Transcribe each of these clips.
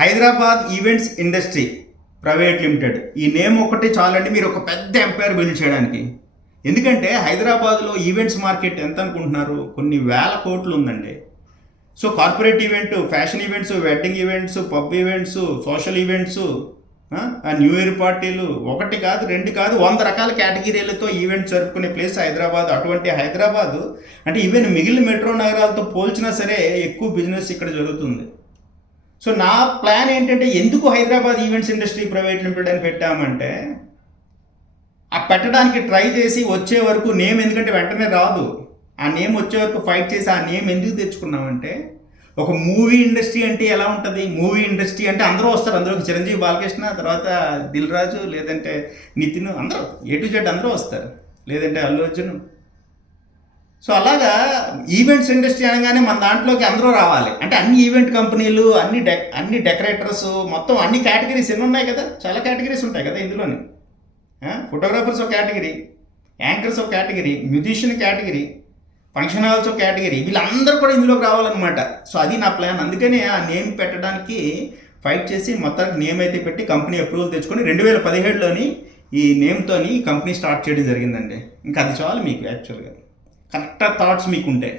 Hyderabad events industry private limited ఈ name ఒకటి చాలండి మీరు ఒక పెద్ద ఎంపైర్ బిల్డ్ చేయడానికి. ఎందుకంటే హైదరాబాద్లో ఈవెంట్స్ మార్కెట్ ఎంత అనుకుంటున్నారు? కొన్ని వేల కోట్లు ఉందండి. So corporate event, fashion events, wedding events, pub events, social events, new year పార్టీలు, ఒకటి కాదు రెండు కాదు 100 రకాల కేటగిరీలతో ఈవెంట్స్ జరుపుకునే ప్లేస్ హైదరాబాద్. అటువంటి హైదరాబాద్ అంటే ఈవెన్ మిగిలిన మెట్రో నగరాలతో పోల్చినా సరే ఎక్కువ బిజినెస్ ఇక్కడ జరుగుతుంది. సో నా ప్లాన్ ఏంటంటే ఎందుకు Hyderabad events industry private limited అని పెట్టామంటే, ఆ పెట్టడానికి ట్రై చేసి వచ్చే వరకు నేమ్ ఎందుకంటే వెంటనే రాదు, ఆ నేమ్ వచ్చే వరకు ఫైట్ చేసి ఆ నేమ్ ఎందుకు తెచ్చుకున్నామంటే, ఒక మూవీ ఇండస్ట్రీ అంటే ఎలా ఉంటుంది? మూవీ ఇండస్ట్రీ అంటే అందరూ వస్తారు, అందులోకి చిరంజీవి, బాలకృష్ణ, తర్వాత దిల్ రాజు, లేదంటే నితిన్, అందరూ ఏ టు జెడ్ అందరూ వస్తారు, లేదంటే అల్లు అర్జున్. సో అలాగా ఈవెంట్స్ ఇండస్ట్రీ అనగానే మన దాంట్లోకి అందరూ రావాలి అంటే అన్ని ఈవెంట్ కంపెనీలు, అన్ని డెకరేటర్స్, మొత్తం అన్ని కేటగిరీస్ ఎన్ని ఉన్నాయి కదా, చాలా కేటగిరీస్ ఉంటాయి కదా ఇందులోని. ఫోటోగ్రాఫర్స్ ఒక కేటగిరీ, యాంకర్స్ ఒక category, musician category, function halls ఒక కేటగిరీ, వీళ్ళందరూ కూడా ఇందులోకి రావాలన్నమాట. సో అది నా ప్లాన్. అందుకనే ఆ నేమ్ పెట్టడానికి ఫైట్ చేసి మొత్తానికి నేమ్ అయితే పెట్టి కంపెనీ అప్రూవల్ తెచ్చుకొని 2017లోని ఈ నేమ్తోని కంపెనీ స్టార్ట్ చేయడం జరిగిందండి. ఇంకా అది చాలు మీకు యాక్చువల్గా కరెక్ట్ థాట్స్ మీకు ఉంటాయి.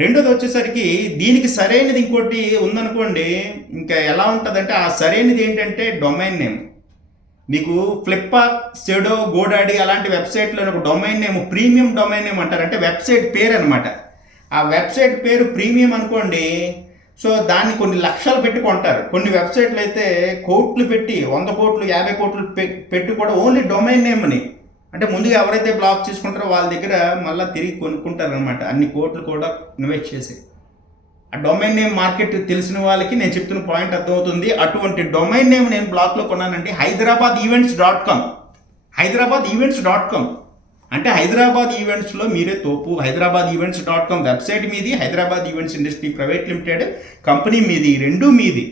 రెండోది వచ్చేసరికి దీనికి సరైనది ఇంకోటి ఉందనుకోండి, ఇంకా ఎలా ఉంటుందంటే ఆ సరైనది ఏంటంటే డొమైన్ నేమ్. మీకు ఫ్లిప్కార్ట్, సెడో, గోడాడీ అలాంటి వెబ్సైట్లో ఒక domain name premium domain name అంటారు, అంటే వెబ్సైట్ పేరు అనమాట. ఆ వెబ్సైట్ పేరు ప్రీమియం అనుకోండి, సో దాన్ని కొన్ని లక్షలు పెట్టి కొంటారు. కొన్ని వెబ్సైట్లు అయితే కోట్లు పెట్టి 100 కోట్లు 50 కోట్లు పెట్టి కూడా ఓన్లీ డొమైన్ నేమ్ని, అంటే ముందుగా ఎవరైతే బ్లాక్ చేసుకుంటారో వాళ్ళ దగ్గర మళ్ళీ తిరిగి కొనుక్కుంటారు అనమాట, అన్ని కోట్లు కూడా ఇన్వెస్ట్ చేసి. ఆ డొమైన్ నేమ్ మార్కెట్ తెలిసిన వాళ్ళకి నేను చెప్తున్న పాయింట్ అర్థమవుతుంది. అటువంటి డొమైన్ నేమ్ నేను బ్లాక్లో కొన్నానండి, hyderabadevents.com. hyderabadevents.com అంటే హైదరాబాద్ ఈవెంట్స్లో మీరే తోపు. hyderabadevents.com వెబ్సైట్ మీది, Hyderabad events industry private limited company మీది, ఈ రెండూ మీది.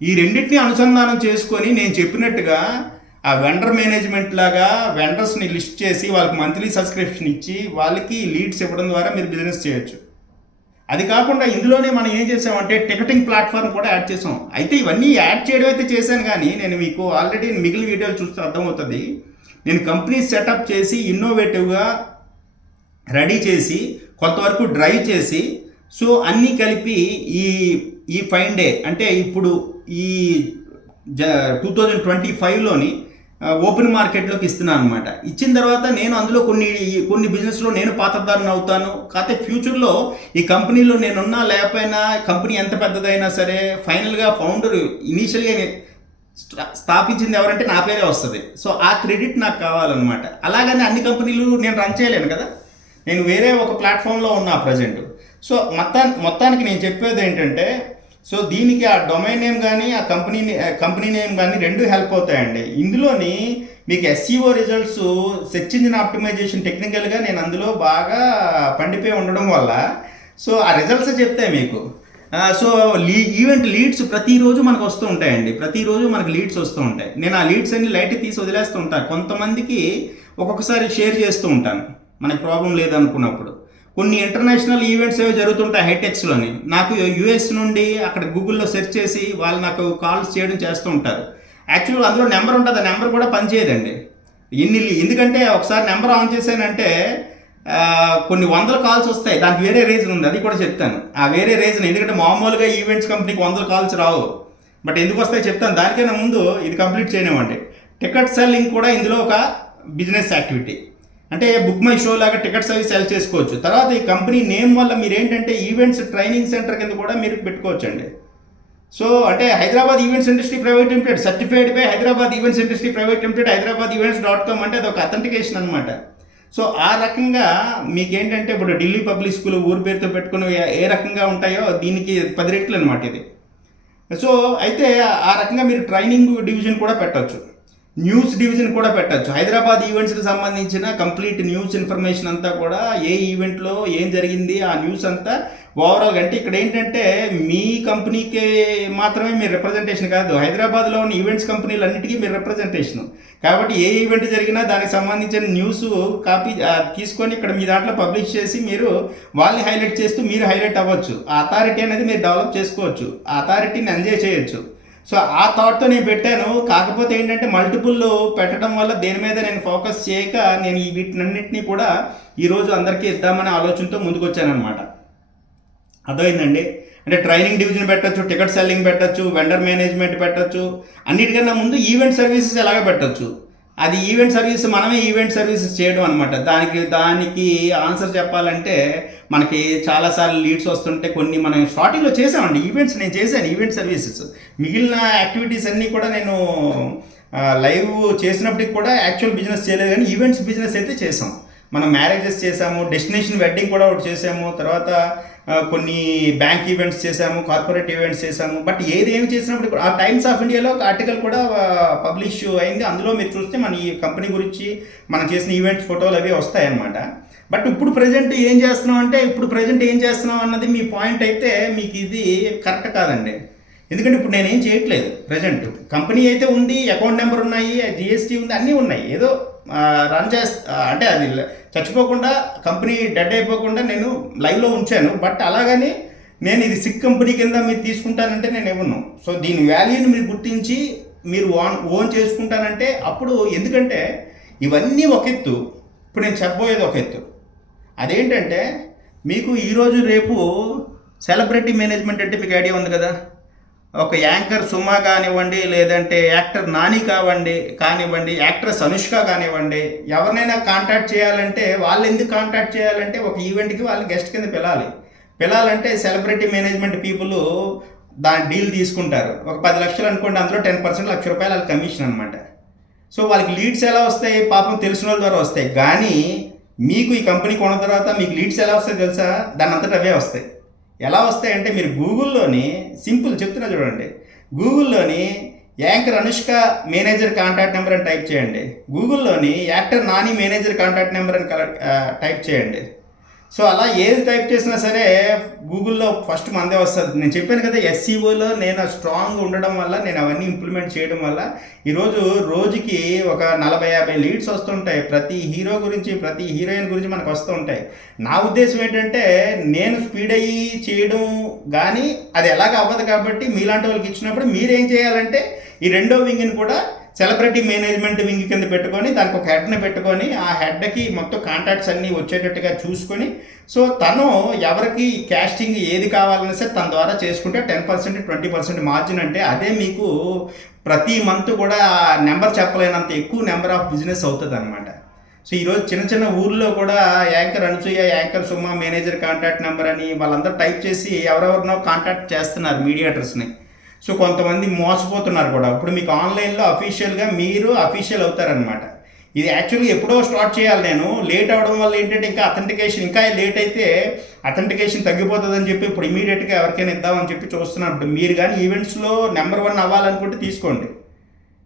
ఈ రెండింటిని అనుసంధానం చేసుకొని నేను చెప్పినట్టుగా ఆ వెండర్ మేనేజ్మెంట్ లాగా వెండర్స్ని లిస్ట్ చేసి వాళ్ళకి మంత్లీ సబ్స్క్రిప్షన్ ఇచ్చి వాళ్ళకి లీడ్స్ ఇవ్వడం ద్వారా మీరు బిజినెస్ చేయొచ్చు. అది కాకుండా ఇందులోనే మనం ఏం చేసామంటే టికెటింగ్ ప్లాట్ఫామ్ కూడా యాడ్ చేసాం. అయితే ఇవన్నీ యాడ్ చేయడం అయితే చేశాను, కానీ నేను మీకు ఆల్రెడీ మిగిలిన వీడియోలు చూస్తే అర్థమవుతుంది. నేను కంపెనీ సెటప్ చేసి ఇన్నోవేటివ్గా రెడీ చేసి కొంతవరకు డ్రైవ్ చేసి, సో అన్నీ కలిపి ఈ ఫైన్ డే అంటే ఇప్పుడు ఈ 2025లోని ఓపెన్ మార్కెట్లోకి ఇస్తున్నాను అనమాట. ఇచ్చిన తర్వాత నేను అందులో కొన్ని బిజినెస్లో నేను పాత్రధారణ అవుతాను. కాకపోతే ఫ్యూచర్లో ఈ కంపెనీలో నేనున్నా లేకపోయినా, కంపెనీ ఎంత పెద్దదైనా సరే, ఫైనల్గా ఫౌండర్ ఇనీషియల్గా స్థాపించింది ఎవరంటే నా పేరే వస్తుంది. సో ఆ క్రెడిట్ నాకు కావాలన్నమాట. అలాగని అన్ని కంపెనీలు నేను రన్ చేయలేను కదా, నేను వేరే ఒక ప్లాట్ఫామ్లో ఉన్నా ప్రజెంట్. సో మొత్తానికి నేను చెప్పేది ఏంటంటే, సో దీనికి ఆ డొమైన్ నేమ్ కానీ ఆ కంపెనీ నేమ్ కానీ రెండు హెల్ప్ అవుతాయండి. ఇందులోని మీకు SEO results, search engine optimization టెక్నికల్గా నేను అందులో బాగా పండిపోయి ఉండడం వల్ల సో ఆ రిజల్ట్స్ చెప్తాయి మీకు. సో ఈవెంట్ లీడ్స్ ప్రతిరోజు మనకు వస్తూ ఉంటాయండి, ప్రతిరోజు మనకు లీడ్స్ వస్తూ ఉంటాయి. నేను ఆ లీడ్స్ అన్ని లైట్ తీసి వదిలేస్తూ ఉంటాను. కొంతమందికి ఒక్కొక్కసారి షేర్ చేస్తూ ఉంటాను మనకు ప్రాబ్లం లేదనుకున్నప్పుడు. కొన్ని ఇంటర్నేషనల్ ఈవెంట్స్ ఏవో జరుగుతుంటాయి హైటెక్స్లోని, నాకు US నుండి అక్కడ గూగుల్లో సెర్చ్ చేసి వాళ్ళు నాకు కాల్స్ చేయడం చేస్తూ ఉంటారు. యాక్చువల్గా అందులో నెంబర్ ఉంటుంది, ఆ నెంబర్ కూడా పనిచేయదండి. ఎందుకంటే ఒకసారి నెంబర్ ఆన్ చేశానంటే కొన్ని 100 కాల్స్ వస్తాయి. దానికి వేరే రీజన్ ఉంది, అది కూడా చెప్తాను. ఆ వేరే రీజన్ ఎందుకంటే మామూలుగా ఈవెంట్స్ కంపెనీకి 100 కాల్స్ రావు, బట్ ఎందుకు వస్తాయో చెప్తాను. దానికైనా ముందు ఇది కంప్లీట్ చేయనివ్వండి. టికెట్ సెల్లింగ్ కూడా ఇందులో ఒక బిజినెస్ యాక్టివిటీ, అంటే బుక్ మై షో లాగా టికెట్స్ అవి సెల్ చేసుకోవచ్చు. తర్వాత ఈ కంపెనీ నేమ్ వల్ల మీరు ఏంటంటే ఈవెంట్స్ ట్రైనింగ్ సెంటర్ కింద కూడా మీరు పెట్టుకోవచ్చండి. సో అంటే Hyderabad events industry private limited certified by Hyderabad events industry private limited, hyderabadevents.com అంటే అది ఒక అథెంటికేషన్ అనమాట. సో ఆ రకంగా మీకేంటంటే ఇప్పుడు ఢిల్లీ పబ్లిక్ స్కూల్ ఊరి పేరుతో పెట్టుకుని ఏ రకంగా ఉంటాయో దీనికి 10 రెట్లు అనమాట ఇది. సో అయితే ఆ రకంగా మీరు ట్రైనింగ్ డివిజన్ కూడా పెట్టవచ్చు, న్యూస్ డివిజన్ కూడా పెట్టచ్చు. హైదరాబాద్ ఈవెంట్స్కి సంబంధించిన కంప్లీట్ న్యూస్ ఇన్ఫర్మేషన్ అంతా కూడా ఏ ఈవెంట్లో ఏం జరిగింది ఆ న్యూస్ అంతా ఓవరాల్గా అంటే ఇక్కడ ఏంటంటే మీ కంపెనీకి మాత్రమే మీరు రిప్రజెంటేషన్ కాదు, హైదరాబాద్లో ఉన్న ఈవెంట్స్ కంపెనీలు అన్నిటికీ మీరు రిప్రజెంటేషన్. కాబట్టి ఏ ఈవెంట్ జరిగినా దానికి సంబంధించిన న్యూస్ కాపీ తీసుకొని ఇక్కడ మీ దాంట్లో పబ్లిష్ చేసి మీరు వాళ్ళని హైలైట్ చేస్తూ మీరు హైలైట్ అవ్వచ్చు. ఆ అథారిటీ అనేది మీరు డెవలప్ చేసుకోవచ్చు, ఆ అథారిటీని ఎంజాయ్ చేయొచ్చు. సో ఆ థాట్తో నేను పెట్టాను. కాకపోతే ఏంటంటే మల్టిపుల్ పెట్టడం వల్ల దేని మీద నేను ఫోకస్ చేయక నేను ఈ వీటినన్నింటినీ కూడా ఈరోజు అందరికీ ఇద్దామనే ఆలోచనతో ముందుకు వచ్చానమాట. అర్థమైందండి. అంటే ట్రైనింగ్ డివిజన్ పెట్టచ్చు, టికెట్ సెల్లింగ్ పెట్టచ్చు, వెండర్ మేనేజ్మెంట్ పెట్టచ్చు, అన్నిటికన్నా ముందు ఈవెంట్ సర్వీసెస్ ఎలాగ పెట్టచ్చు. అది ఈవెంట్ సర్వీస్, మనమే ఈవెంట్ సర్వీసెస్ చేయడం అనమాట. దానికి ఆన్సర్ చెప్పాలంటే మనకి చాలాసార్లు లీడ్స్ వస్తుంటే కొన్ని మనం స్టార్టింగ్లో చేసామండి ఈవెంట్స్. నేను చేశాను ఈవెంట్ సర్వీసెస్. మిగిలిన యాక్టివిటీస్ అన్నీ కూడా నేను లైవ్ చేసినప్పటికి కూడా యాక్చువల్ బిజినెస్ చేయలేదు, కానీ ఈవెంట్స్ బిజినెస్ అయితే చేసాం. మనం మ్యారేజెస్ చేసాము, డెస్టినేషన్ వెడ్డింగ్ కూడా ఒకటి చేసాము, తర్వాత కొన్ని బ్యాంక్ ఈవెంట్స్ చేసాము, కార్పొరేట్ ఈవెంట్స్ చేసాము. బట్ ఏమి చేసినప్పుడు ఆ టైమ్స్ ఆఫ్ ఇండియాలో ఒక ఆర్టికల్ కూడా పబ్లిష్ అయింది. అందులో మీరు చూస్తే మన ఈ కంపెనీ గురించి మనం చేసిన ఈవెంట్స్ ఫోటోలు అవి వస్తాయన్నమాట. బట్ ఇప్పుడు ప్రజెంట్ ఏం చేస్తున్నాం అన్నది మీ పాయింట్ అయితే మీకు ఇది కరెక్ట్ కాదండి. ఎందుకంటే ఇప్పుడు నేనేం చేయట్లేదు. ప్రజెంట్ కంపెనీ అయితే ఉంది, అకౌంట్ నెంబర్ ఉన్నాయి, జిఎస్టీ ఉంది, అన్నీ ఉన్నాయి. ఏదో రన్ అంటే అది చచ్చిపోకుండా, కంపెనీ డెడ్ అయిపోకుండా నేను లైవ్లో ఉంచాను. బట్ అలాగని నేను ఇది సిక్ కంపెనీ కింద మీరు తీసుకుంటానంటే నేను ఇవ్వను. సో దీని వాల్యూని మీరు గుర్తించి మీరు ఓన్ చేసుకుంటానంటే అప్పుడు, ఎందుకంటే ఇవన్నీ ఒక ఎత్తు, ఇప్పుడు నేను చెప్పబోయేది ఒక ఎత్తు. అదేంటంటే మీకు ఈరోజు రేపు సెలబ్రిటీ మేనేజ్మెంట్ అంటే మీకు ఐడియా ఉంది కదా. ఒక యాంకర్ సుమా కానివ్వండి, లేదంటే యాక్టర్ నాని కానివ్వండి, యాక్ట్రెస్ అనుష్క కానివ్వండి, ఎవరినైనా కాంటాక్ట్ చేయాలంటే వాళ్ళు ఎందుకు కాంటాక్ట్ చేయాలంటే ఒక ఈవెంట్కి వాళ్ళు గెస్ట్ కింద పిలాలంటే సెలబ్రిటీ మేనేజ్మెంట్ పీపుల్ దాని డీల్ తీసుకుంటారు. ఒక 10 లక్షలు అనుకోండి, అందులో 10% ₹1,00,000 వాళ్ళ కమిషన్ అనమాట. సో వాళ్ళకి లీడ్స్ ఎలా వస్తాయి, పాపం తెలిసిన వాళ్ళ ద్వారా వస్తాయి. కానీ మీకు ఈ కంపెనీ కొన్న తర్వాత మీకు లీడ్స్ ఎలా వస్తాయి తెలుసా? దాని అంతటా అవే వస్తాయి. ఎలా వస్తాయంటే మీరు గూగుల్లోని, సింపుల్ చెప్తున్నా చూడండి, గూగుల్లోని anchor Anushka manager contact number అని టైప్ చేయండి, గూగుల్లోని actor Nani manager contact number అని టైప్ చేయండి. సో అలా ఏది టైప్ చేసినా సరే గూగుల్లో ఫస్ట్ మందే వస్తుంది. నేను చెప్పాను కదా, ఎస్సీఓలో నేను స్ట్రాంగ్ ఉండడం వల్ల, నేను అవన్నీ ఇంప్లిమెంట్ చేయడం వల్ల ఈరోజు రోజుకి ఒక 40-50 లీడ్స్ వస్తుంటాయి. ప్రతి హీరో గురించి, ప్రతి హీరోయిన్ గురించి మనకు వస్తూ ఉంటాయి. నా ఉద్దేశం ఏంటంటే నేను స్పీడ్ అయ్యి చేయడం కానీ అది ఎలాగ అవ్వదు. కాబట్టి మీలాంటి వాళ్ళకి ఇచ్చినప్పుడు మీరేం చేయాలంటే ఈ రెండో వింగ్ని కూడా సెలబ్రిటీ మేనేజ్మెంట్ వింగ్ కింద పెట్టుకొని దానికి ఒక హెడ్ని పెట్టుకొని ఆ హెడ్కి మొత్తం కాంటాక్ట్స్ అన్నీ వచ్చేటట్టుగా చూసుకొని, సో తను ఎవరికి క్యాస్టింగ్ ఏది కావాలన్నా సరే తన ద్వారా చేసుకుంటే 10% 20% మార్జిన్, అంటే అదే మీకు ప్రతి మంత్ కూడా నెంబర్ చెప్పలేనంత ఎక్కువ నెంబర్ ఆఫ్ బిజినెస్ అవుతుంది అనమాట. సో ఈరోజు చిన్న ఊర్లో కూడా anchor Anasuya, anchor Suma manager contact number అని వాళ్ళందరూ టైప్ చేసి ఎవరెవరినో కాంటాక్ట్ చేస్తున్నారు మీడియేటర్స్ని. సో కొంతమంది మోసపోతున్నారు కూడా. ఇప్పుడు మీకు ఆన్లైన్లో అఫీషియల్గా మీరు అఫీషియల్ అవుతారనమాట. ఇది యాక్చువల్గా ఎప్పుడో స్టార్ట్ చేయాలి. నేను లేట్ అవడం వల్ల ఏంటంటే ఇంకా లేట్ అయితే అథెంటికేషన్ తగ్గిపోతుందని చెప్పి ఇప్పుడు ఇమీడియట్గా ఎవరికైనా ఇద్దామని చెప్పి చూస్తున్నాను. ఇప్పుడు మీరు కానీ ఈవెంట్స్లో నెంబర్ 1 అవ్వాలనుకుంటే తీసుకోండి.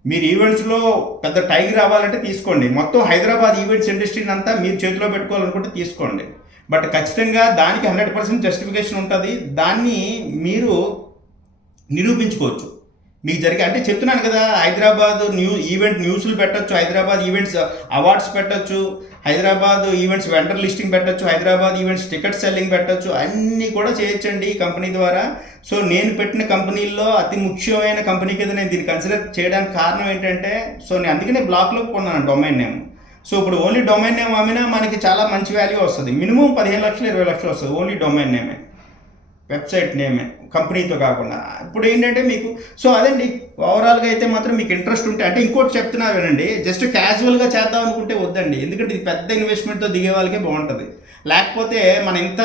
మీరు ఈవెంట్స్లో పెద్ద టైగర్ అవ్వాలంటే తీసుకోండి. మొత్తం హైదరాబాద్ ఈవెంట్స్ ఇండస్ట్రీని అంతా మీరు చేతిలో పెట్టుకోవాలనుకుంటే తీసుకోండి. బట్ ఖచ్చితంగా దానికి 100% జస్టిఫికేషన్ ఉంటుంది. దాన్ని మీరు నిరూపించుకోవచ్చు మీకు జరిగే. అంటే చెప్తున్నాను కదా, హైదరాబాద్ ఈవెంట్ న్యూస్లు పెట్టచ్చు, హైదరాబాద్ ఈవెంట్స్ అవార్డ్స్ పెట్టచ్చు, హైదరాబాద్ ఈవెంట్స్ వెండర్ లిస్టింగ్ పెట్టచ్చు, హైదరాబాద్ ఈవెంట్స్ టికెట్ సెల్లింగ్ పెట్టచ్చు, అన్నీ కూడా చేయొచ్చండి ఈ కంపెనీ ద్వారా. సో నేను పెట్టిన కంపెనీల్లో అతి ముఖ్యమైన కంపెనీ కింద నేను దీన్ని కన్సిడర్ చేయడానికి కారణం ఏంటంటే, సో నేను అందుకనే బ్లాక్లో కొన్నాను డొమైన్ నేమ్. సో ఇప్పుడు ఓన్లీ డొమైన్ నేమ్ అమ్మినా మనకి చాలా మంచి వాల్యూ వస్తుంది. మినిమం 15 లక్షలు 20 లక్షలు వస్తుంది ఓన్లీ డొమైన్ నేమే, వెబ్సైట్ నేమే, కంపెనీతో కాకుండా. ఇప్పుడు ఏంటంటే మీకు, సో అదండి ఓవరాల్గా అయితే మాత్రం మీకు ఇంట్రెస్ట్ ఉంటే, అంటే ఇంకోటి చెప్తున్నా వినండి, జస్ట్ క్యాజువల్గా చేద్దాం అనుకుంటే వద్దండి. ఎందుకంటే ఇది పెద్ద ఇన్వెస్ట్మెంట్తో దిగే వాళ్ళకే బాగుంటుంది. లేకపోతే మనం ఇంత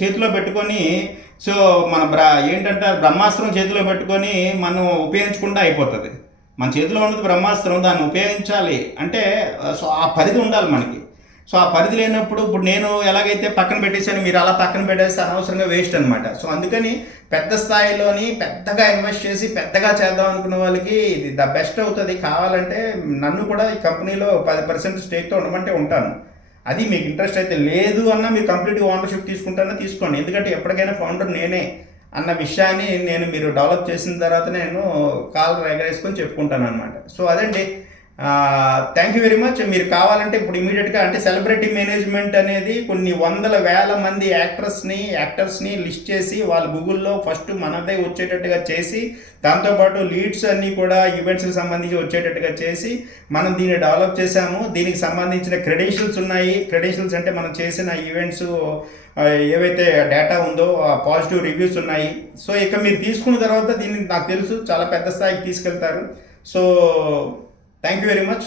చేతిలో పెట్టుకొని, సో మన ఏంటంటే బ్రహ్మాస్త్రం చేతిలో పెట్టుకొని మనం ఉపయోగించకుండా అయిపోతుంది. మన చేతిలో ఉన్నది బ్రహ్మాస్త్రం, దాన్ని ఉపయోగించాలి అంటే సో ఆ పరిధి ఉండాలి మనకి. సో ఆ పరిధి లేనప్పుడు, ఇప్పుడు నేను ఎలాగైతే పక్కన పెట్టేసాను, మీరు అలా పక్కన పెట్టేస్తే అనవసరంగా వేస్ట్ అనమాట. సో అందుకని పెద్ద స్థాయిలోని పెద్దగా ఇన్వెస్ట్ చేసి పెద్దగా చేద్దాం అనుకున్న వాళ్ళకి ఇది ద బెస్ట్ అవుతుంది. కావాలంటే నన్ను కూడా ఈ కంపెనీలో 10% స్టేక్తో ఉండమంటే ఉంటాను. అది మీకు ఇంట్రెస్ట్ అయితే లేదు అన్న మీరు కంప్లీట్గా ఓనర్షిప్ తీసుకుంటారో తీసుకోండి. ఎందుకంటే ఎప్పటికైనా ఫౌండర్ నేనే అన్న విషయాన్ని నేను మీరు డెవలప్ చేసిన తర్వాత నేను కాలర్ ఎగరేసుకొని చెప్పుకుంటాను అనమాట. సో అదండి. Thank you very much. మీరు కావాలంటే ఇప్పుడు ఇమీడియట్గా అంటే సెలబ్రిటీ మేనేజ్మెంట్ అనేది కొన్ని వందల వేల మంది యాక్టర్స్ని లిస్ట్ చేసి వాళ్ళు గూగుల్లో ఫస్ట్ మనదే వచ్చేటట్టుగా చేసి, దాంతోపాటు లీడ్స్ అన్నీ కూడా ఈవెంట్స్కి సంబంధించి వచ్చేటట్టుగా చేసి మనం దీన్ని డెవలప్ చేశాము. దీనికి సంబంధించిన క్రెడెన్షియల్స్ ఉన్నాయి. క్రెడెన్షియల్స్ అంటే మనం చేసిన ఈవెంట్స్ ఏవైతే డేటా ఉందో ఆ పాజిటివ్ రివ్యూస్ ఉన్నాయి. సో ఇక మీరు తీసుకున్న తర్వాత దీన్ని నాకు తెలుసు చాలా పెద్ద స్థాయికి తీసుకెళ్తారు. So thank you very much.